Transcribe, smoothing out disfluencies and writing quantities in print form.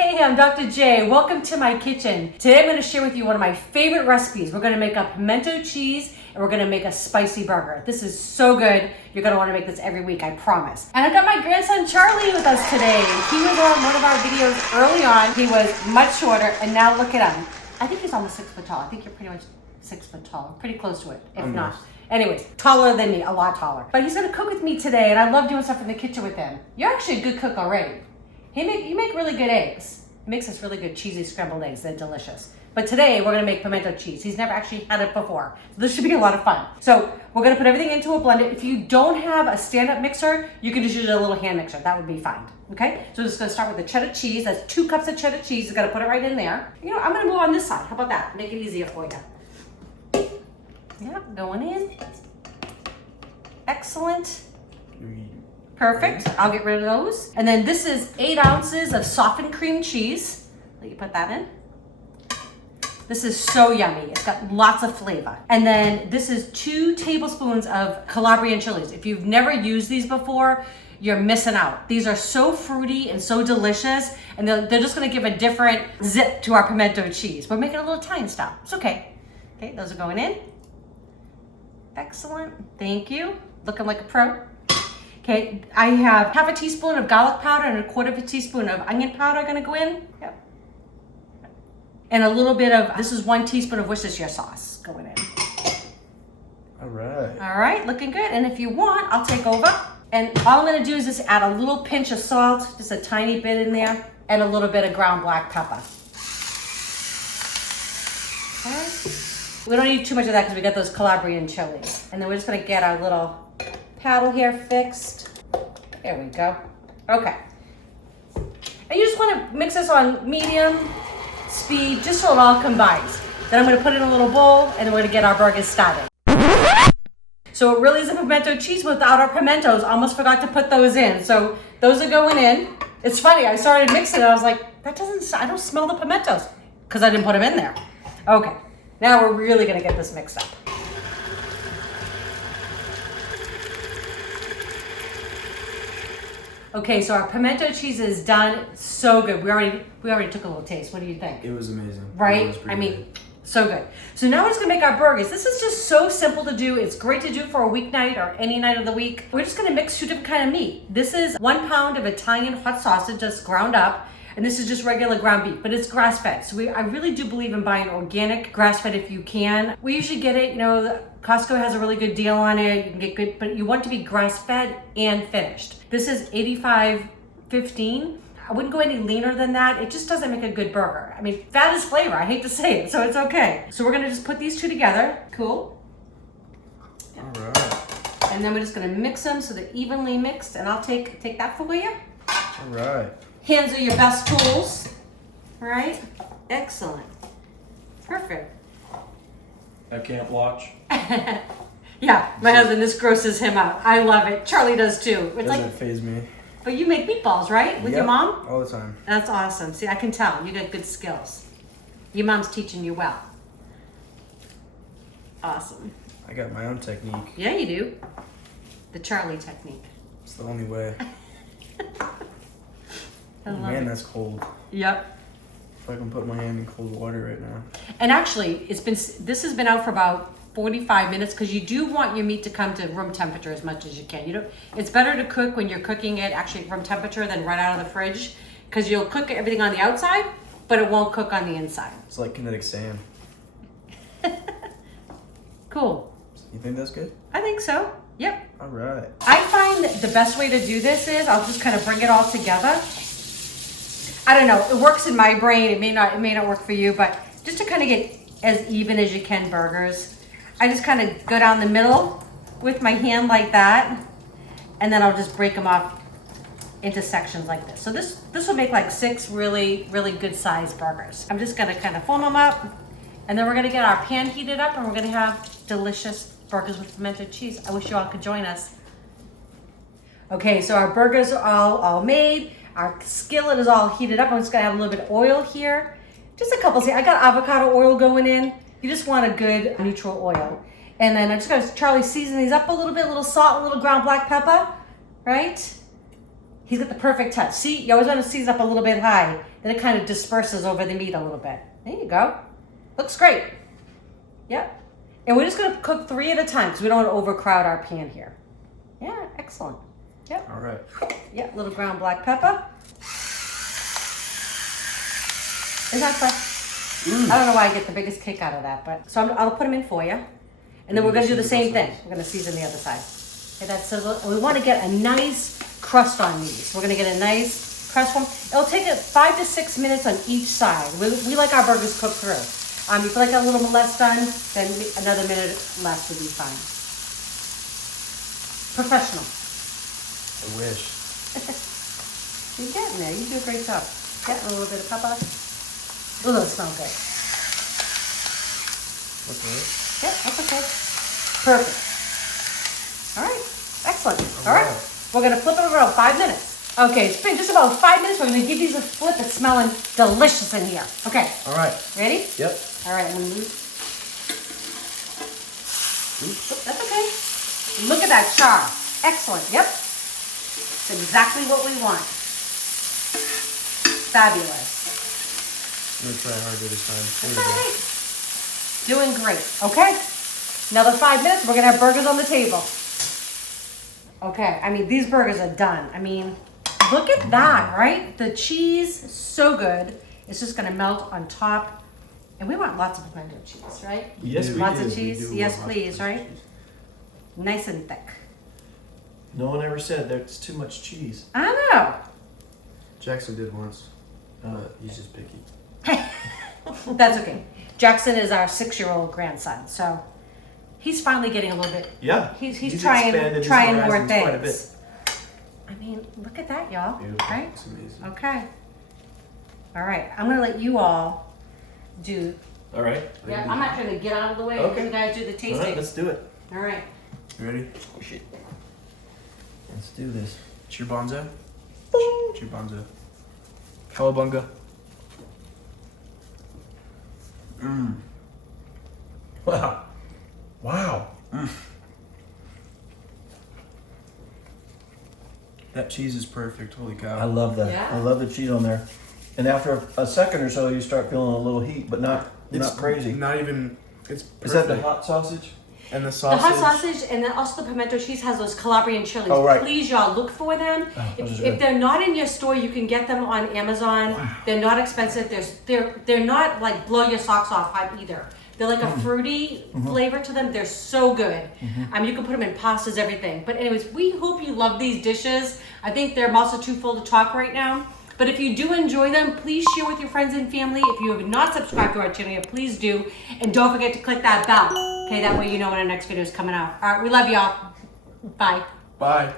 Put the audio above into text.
Hey, I'm Dr. J. Welcome to my kitchen. Today I'm going to share with you one of my favorite recipes. We're going to make a pimento cheese and we're going to make a spicy burger. This is so good. You're going to want to make this every week, I promise. And I've got my grandson Charlie with us today. He was on one of our videos early on. He was much shorter and now look at him. I think he's almost 6 foot tall. I think you're pretty much 6 foot tall. Pretty close to it, if not. Anyways, taller than me, a lot taller. But he's going to cook with me today and I love doing stuff in the kitchen with him. You're actually a good cook already. You make really good eggs. He makes us really good cheesy scrambled eggs. They're delicious. But today we're gonna make pimento cheese. He's never actually had it before. So this should be a lot of fun. So we're gonna put everything into a blender. If you don't have a stand-up mixer, you can just use a little hand mixer. That would be fine, okay? So we're just gonna start with the cheddar cheese. That's 2 cups of cheddar cheese. You gotta put it right in there. You know, I'm gonna move on this side. How about that? Make it easier for you. Yeah, going in. Excellent. Perfect. I'll get rid of those. And then this is 8 ounces of softened cream cheese. Let you put that in. This is so yummy. It's got lots of flavor. And then this is 2 tablespoons of Calabrian chilies. If you've never used these before, you're missing out. These are so fruity and so delicious, and they're just gonna give a different zip to our pimento cheese. We're making a little Italian style. It's okay. Okay, those are going in. Excellent. Thank you. Looking like a pro. Okay, I have half a teaspoon of garlic powder and a 1/4 teaspoon of onion powder gonna go in. Yep. And a little bit of, this is 1 teaspoon of Worcestershire sauce going in. All right. All right, looking good. And if you want, I'll take over. And all I'm gonna do is just add a little pinch of salt, just a tiny bit in there, and a little bit of ground black pepper. Okay. We don't need too much of that because we got those Calabrian chilies. And then we're just gonna get our little paddle here fixed. There we go. Okay. And you just want to mix this on medium speed just so it all combines. Then I'm going to put it in a little bowl and then we're going to get our burgers started. So it really is a pimento cheese without our pimentos. Almost forgot to put those in. So those are going in. It's funny, I started mixing it. I was like, I don't smell the pimentos because I didn't put them in there. Okay. Now we're really going to get this mixed up. Okay, so our pimento cheese is done. So good. We already took a little taste. What do you think? It was amazing. Right? I mean, so good. So now we're just gonna make our burgers. This is just so simple to do. It's great to do for a weeknight or any night of the week. We're just gonna mix 2 different kind of meat. This is 1 pound of Italian hot sausage just ground up. And this is just regular ground beef, but it's grass-fed. So I really do believe in buying organic grass-fed if you can. We usually get it, Costco has a really good deal on it. You can get good, but you want to be grass-fed and finished. This is 85/15. I wouldn't go any leaner than that. It just doesn't make a good burger. I mean, fat is flavor. I hate to say it, so it's okay. So we're gonna just put these 2 together. Cool. All right. And then we're just gonna mix them so they're evenly mixed, and I'll take that for you. All right. Hands are your best tools, right? Excellent. Perfect. I can't watch. Yeah, my husband, this grosses him out. I love it. Charlie does too. It's Doesn't like, faze me. but you make meatballs, right? With your Yep, mom? all the time. That's awesome. See, I can tell. You got good skills. Your mom's teaching you well. Awesome. I got my own technique. Yeah, you do. The Charlie technique. It's the only way. I love Man, it. that's cold. Yep. If I can put my hand in cold water right now. And actually, this has been out for about 45 minutes because you do want your meat to come to room temperature as much as you can. It's better to cook when you're cooking it actually room temperature than right out of the fridge because you'll cook everything on the outside, but it won't cook on the inside. It's like kinetic sand. Cool. You think that's good? I think so. Yep. All right. I find that the best way to do this is I'll just kind of bring it all together. I don't know. It works in my brain. It may not work for you, but just to kind of get as even as you can burgers, I just kind of go down the middle with my hand like that, and then I'll just break them up into sections like this. So this will make like 6 really, really good sized burgers. I'm just gonna kind of form them up, and then we're gonna get our pan heated up, and we're gonna have delicious burgers with pimento cheese. I wish you all could join us. Okay, so our burgers are all made. Our skillet is all heated up. I'm just gonna have a little bit of oil here. Just a couple. See, I got avocado oil going in. You just want a good neutral oil. And then I'm just gonna, Charlie, season these up a little bit, a little salt, a little ground black pepper, right? He's got the perfect touch. See, you always want to season up a little bit high. then it kind of disperses over the meat a little bit. There you go. Looks great. Yep. And we're just gonna cook 3 at a time because we don't want to overcrowd our pan here. Yeah, excellent. Yep. All right. Yep, little ground black pepper. Isn't that fun? I don't know why I get the biggest kick out of that, but so I'll put them in for you. And then we're gonna do the same thing. We're gonna season the other side. Okay, that sizzle. And we wanna get a nice crust on these. We're gonna get a nice crust one. It'll take 5 to 6 minutes on each side. We like our burgers cooked through. If you feel like a little less done, then another minute less would be fine. Professional. I wish. You're getting there. You do a great job. Getting a little bit of pepper. Ooh, those smell good. Okay. Yep, that's okay. Perfect. All right, excellent. All right, we're gonna flip it around 5 minutes. Okay, it's been just about 5 minutes. We're gonna give these a flip. It's smelling delicious in here. Okay, All right. ready? Yep. All right, I'm gonna move. Oops, that's okay. Look at that char. Excellent, yep. It's exactly what we want. Fabulous. I'm gonna try harder this time. There All we go. right. Doing great, okay? Another 5 minutes, we're gonna have burgers on the table. Okay, I mean, these burgers are done. I mean, look at that, right? The cheese is so good. It's just gonna melt on top. And we want lots of pimento cheese, right? Yes, we Lots do. of cheese? We do Yes, want lots please, of right? cheese. Nice and thick. No one ever said there's too much cheese. I know. Jackson did once, but he's just picky. That's okay. Jackson is our 6-year-old grandson, so he's finally getting a little bit. Yeah. He's expanded his trying more horizons quite a things. I mean, look at that, y'all. Beautiful. Right? It's amazing. Okay. All right. I'm gonna let you all do. All right. Yeah, I'm not trying to get out of the way. Okay. You guys do the All tasting. right, let's do it. All right. You ready? Oh, shit. Let's do this. Chirbanza. Chirbanza. Cowabunga. Mmm. Wow. Wow. That cheese is perfect. Holy I cow. love that. Yeah. I love the cheese on there. And after a second or so, you start feeling a little heat, but not crazy. Not even. It's perfect. Is that the hot sausage? And the The sausage. hot sausage and then also the pimento cheese has those Calabrian chilies. Oh, right. Please, y'all, look for them. those If are good. they're not in your store, you can get them on Amazon. Wow. They're not expensive. They're not like blow your socks off hot either. They're like a fruity flavor to them. They're so good. You can put them in pastas, everything. But anyways, we hope you love these dishes. I think they're also too full to talk right now. But if you do enjoy them, please share with your friends and family. If you have not subscribed to our channel yet, please do. And don't forget to click that bell. Okay, that way you know when our next video is coming out. All right, we love y'all. Bye. Bye.